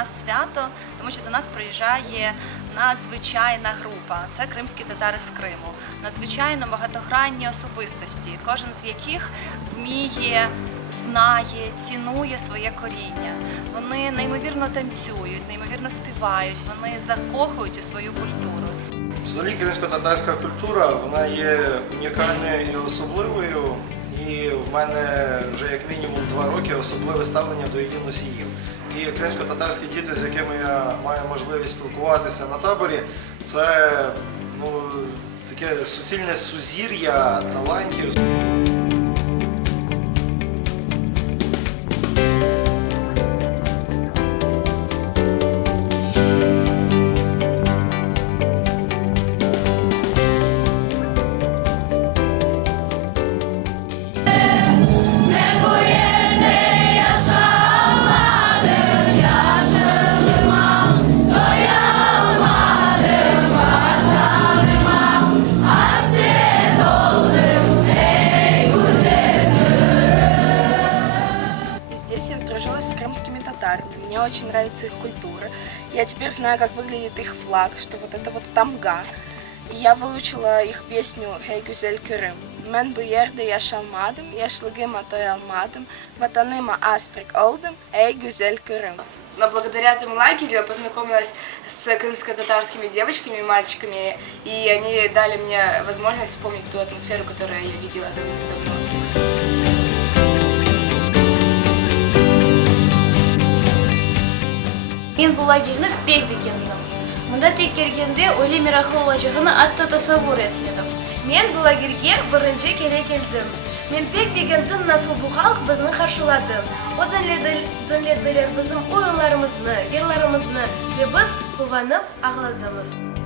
нас свято, тому що до нас приїжджає надзвичайна група. Це кримські татари з Криму. Надзвичайно багатогранні особистості, кожен з яких вміє, знає, цінує своє коріння. Вони неймовірно танцюють, неймовірно співають, вони закохують у свою культуру. Взагалі кримсько-татарська культура, вона є унікальною і особливою. І в мене вже як мінімум 2 роки особливе ставлення до її носіїв. І кримсько-татарські діти, з якими я маю можливість спілкуватися на таборі, це таке суцільне сузір'я талантів. Здесь я сдружилась с крымскими татарами. Мне очень нравится их культура. Я теперь знаю, как выглядит их флаг, что вот это вот тамга. И я выучила их песню «Эй, Гюзель Кырым». «Мен bu yerde yaşamadım, yaşlığıma doyamadım, vatanıma астрик oldum, эй, Гюзель Кырым». Но благодаря этому лагерю я познакомилась с крымско-татарскими девочками и мальчиками, и они дали мне возможность вспомнить ту атмосферу, которую я видела давно. Мен бұл лагерьні бек бекендім. Мұнда тек келгенде Өлі Мирахловачығыны атты тасаввур етмедім. Мен бұл лагерьге бірінші келе келдім. Мен бек бекендім, насыл бұл халық біздің қаршылады. О дінледілер біздің ойынларымызны, ерларымызны, ve біз қуанып ағладымыз.